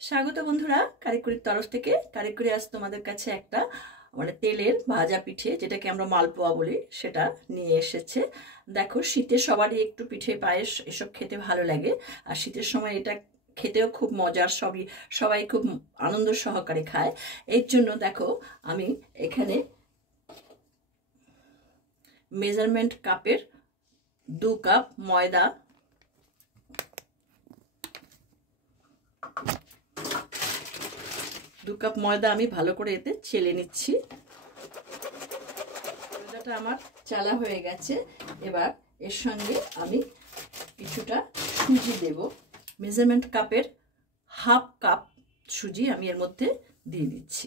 স্বাগত বন্ধুরা, কারিকুরির তরফ থেকে। কারিকুরি আজ তোমাদের কাছে একটা তেলের ভাজা পিঠে, যেটাকে আমরা মালপোয়া বলি, সেটা নিয়ে এসেছে। দেখো, শীতে সবারই একটু পিঠে পায়েস এসব খেতে ভালো লাগে, আর শীতের সময় এটা খেতেও খুব মজার, সবাই খুব আনন্দ সহকারে খায়। এর জন্য দেখো, আমি এখানে মেজারমেন্ট কাপের 2 কাপ ময়দা, 2 কাপ ময়দা আমি ভালো করে এতে চেলে নিচ্ছি। ময়দাটা আমার চালা হয়ে গেছে। এবার এর সঙ্গে আমি কিছুটা সুজি দেব। মেজারমেন্ট কাপের 1/2 কাপ সুজি আমি এর মধ্যে দিয়ে দিচ্ছি।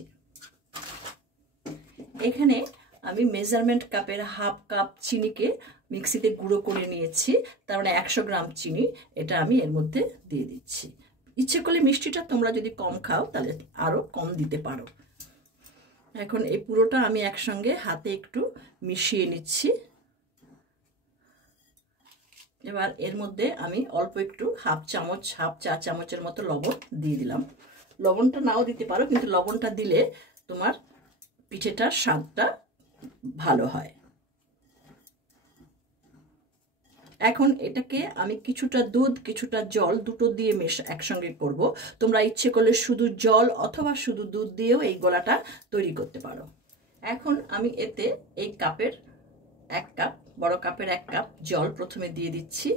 এখানে আমি মেজারমেন্ট কাপের 1/2 কাপ চিনিকে মিক্সিতে গুঁড়ো করে নিয়েছি, তার মানে 100 গ্রাম চিনি, এটা আমি এর মধ্যে দিয়ে দিচ্ছি। ইচ্ছে করলে মিষ্টিটা তোমরা যদি কম খাও তাহলে আরও কম দিতে পারো। এখন এই পুরোটা আমি একসঙ্গে হাতে একটু মিশিয়ে নিচ্ছি। এবার এর মধ্যে আমি অল্প একটু হাফ চা চামচের মতো লবণ দিয়ে দিলাম। লবণটা নাও দিতে পারো, কিন্তু লবণটা দিলে তোমার পিঠেটার স্বাদটা ভালো হয়। এখন এটাকে আমি কিছুটা দুধ কিছুটা জল দুটো দিয়ে একসঙ্গে করব। তোমরা ইচ্ছে করলে শুধু জল অথবা শুধু দুধ দিয়েও এই গোলাটা তৈরি করতে পারো। এখন আমি এতে এই কাপের 1 কাপ, বড় কাপের 1 কাপ জল প্রথমে দিয়ে দিচ্ছি।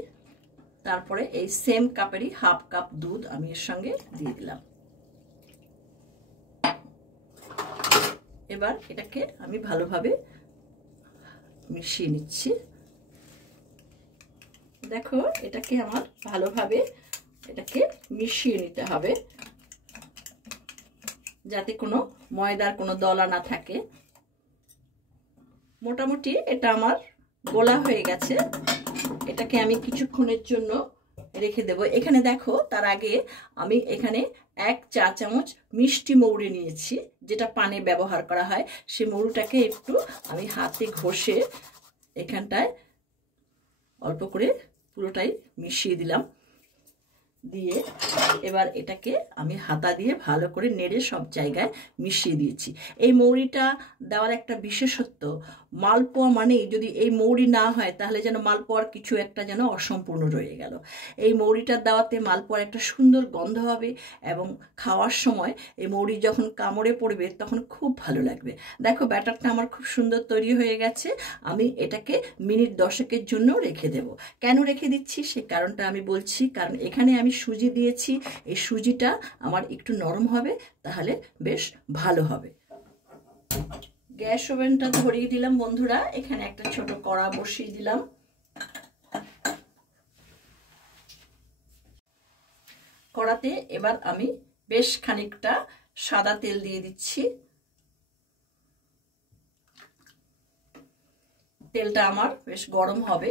তারপরে এই সেম কাপেরই 1/2 কাপ দুধ আমি এর সঙ্গে দিয়ে দিলাম। এবার এটাকে আমি ভালোভাবে মিশিয়ে নিচ্ছি। দেখো, এটাকে আমার ভালোভাবে মিশিয়ে নিতে হবে, যাতে কোনো ময়দার কোনো দলা না থাকে। মোটামুটি এটা আমার গোলা হয়ে গেছে। এটাকে আমি কিছুক্ষণের জন্য রেখে দেব। এখানে দেখো, তার আগে আমি এখানে 1 চা চামচ মিষ্টি মৌরি নিয়েছি, যেটা পানে ব্যবহার করা হয়। সেই মৌরিটাকে একটু আমি হাতে ঘষে এখানটায় অল্প করে পুরোটাই মিশিয়ে দিলাম। দিয়ে এবার এটাকে আমি হাতা দিয়ে ভালো করে নেড়ে সব জায়গায় মিশিয়ে দিয়েছি। এই মৌরিটা দেওয়ার একটা বিশেষত্ব, মালপোয়া মানেই যদি এই মৌরি না হয় তাহলে যেন মালপোয়ার কিছু একটা যেন অসম্পূর্ণ রয়ে গেল। এই মৌরিটার দেওয়াতে মালপোয়ার একটা সুন্দর গন্ধ হবে, এবং খাওয়ার সময় এই মৌরি যখন কামড়ে পড়বে তখন খুব ভালো লাগবে। দেখো, ব্যাটারটা আমার খুব সুন্দর তৈরি হয়ে গেছে। আমি এটাকে মিনিট 10-এর জন্য রেখে দেব। কেন রেখে দিচ্ছি সে কারণটা আমি বলছি। কারণ এখানে আমি সুজি দিয়েছি, এই সুজিটা আমার একটু নরম হবে, তাহলে বেশ ভালো হবে। গ্যাস ওভেনটা ধরিয়ে দিলাম বন্ধুরা। এখানে একটা ছোট কড়া বসিয়ে দিলাম। কড়াতে এবার আমি বেশ খানিকটা সাদা তেল দিয়ে দিচ্ছি। তেলটা আমার বেশ গরম হবে,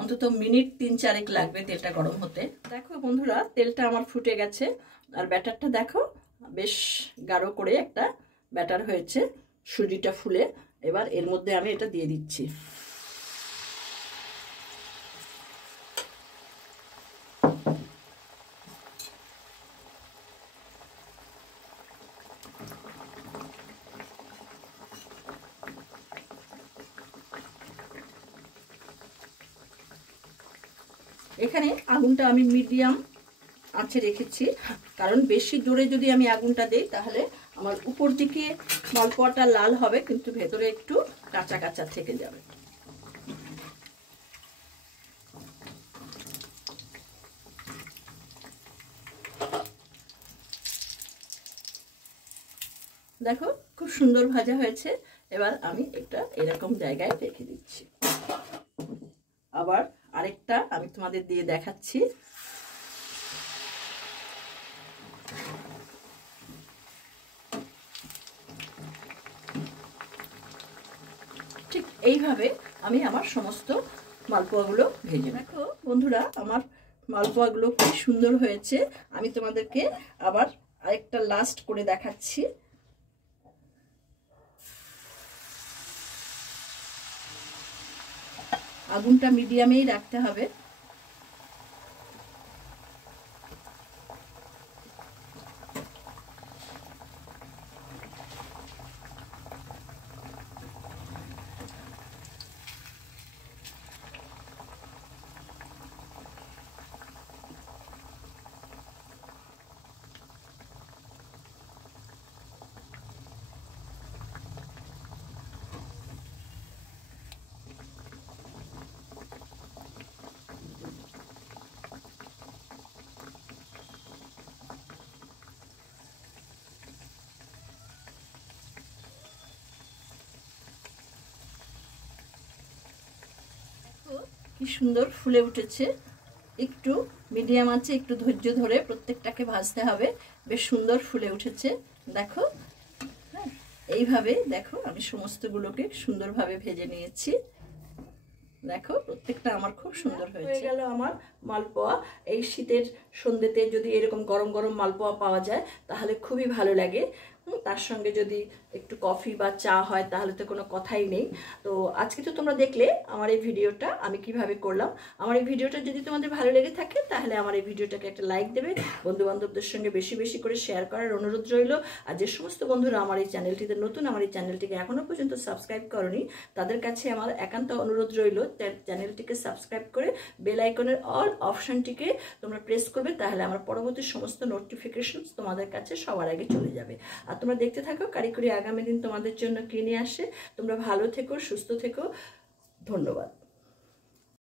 অন্তত মিনিট 3-4 লাগবে তেলটা গরম হতে। দেখো বন্ধুরা, তেলটা আমার ফুটে গেছে, আর ব্যাটারটা দেখো বেশ গাঢ় করে একটা ব্যাটার হয়েছে, সুজিটা ফুলে। এবার এর মধ্যে আমি এটা দিয়ে দিচ্ছি। এখানে আগুনটা আমি মিডিয়াম আঁচে রেখেছি, কারণ বেশি জোরে যদি আমি আগুনটা দেই তাহলে আমার উপর দিকে মালপোয়াটা লাল হবে, কিন্তু ভেতরে একটু কাঁচা কাঁচা থেকে যাবে। দেখো, খুব সুন্দর ভাজা হয়েছে। এবার আমি এটা এরকম জায়গায় রেখে দিচ্ছি। আবার আরেকটা আমি তোমাদের দিয়ে দেখাচ্ছি। ঠিক এইভাবে আমি আমার সমস্ত মালপোয়াগুলো ভেজে। দেখো বন্ধুরা, আমার মালপোয়াগুলো খুব সুন্দর হয়েছে। আমি তোমাদেরকে আবার আরেকটা লাস্ট করে দেখাচ্ছি। আগুনটা মিডিয়ামেই রাখতে হবে। কি সুন্দর ফুলে উঠেছে। একটু মিডিয়াম আছে, একটু ধৈর্য ধরে প্রত্যেকটাকে ভাজতে হবে। বেশ সুন্দর ফুলে উঠেছে দেখো। হ্যাঁ, এইভাবে দেখো আমি সমস্তগুলোকে সুন্দরভাবে ভেজে নিয়েছি। দেখো প্রত্যেকটা আমার খুব সুন্দর হয়ে গেল আমার মালপোয়া। এই শীতের সন্ধ্যেতে যদি এরকম গরম গরম মালপোয়া পাওয়া যায় তাহলে খুবই ভালো লাগে। তার সঙ্গে যদি একটু কফি বা চা হয় তাহলে তো কোনো কথাই নেই। তো আজকে তো তোমরা দেখলে আমার এই ভিডিওটা আমি কিভাবে করলাম। আমার এই ভিডিওটা যদি তোমাদের ভালো লেগে থাকে তাহলে আমার এই ভিডিওটাকে একটা লাইক দেবে, বন্ধু বান্ধবদের সঙ্গে বেশি বেশি করে শেয়ার করার অনুরোধ রইল। আর যে সমস্ত বন্ধুরা আমার এই চ্যানেলটিতে নতুন, আমার এই চ্যানেলটিকে এখনো পর্যন্ত সাবস্ক্রাইব করনি, তাদের কাছে আমার একান্ত অনুরোধ রইল চ্যানেলটিকে সাবস্ক্রাইব করে বেল আইকনের অল অপশনটিকে তোমরা প্রেস করবে, তাহলে আমার পরবর্তী সমস্ত নোটিফিকেশন তোমাদের কাছে সবার আগে চলে যাবে। আর তোমরা দেখতে থাকো কারিকুরি আগামী দিন তোমাদের জন্য কি নিয়ে আসে। তোমরা ভালো থেকো, সুস্থ থেকো, ধন্যবাদ।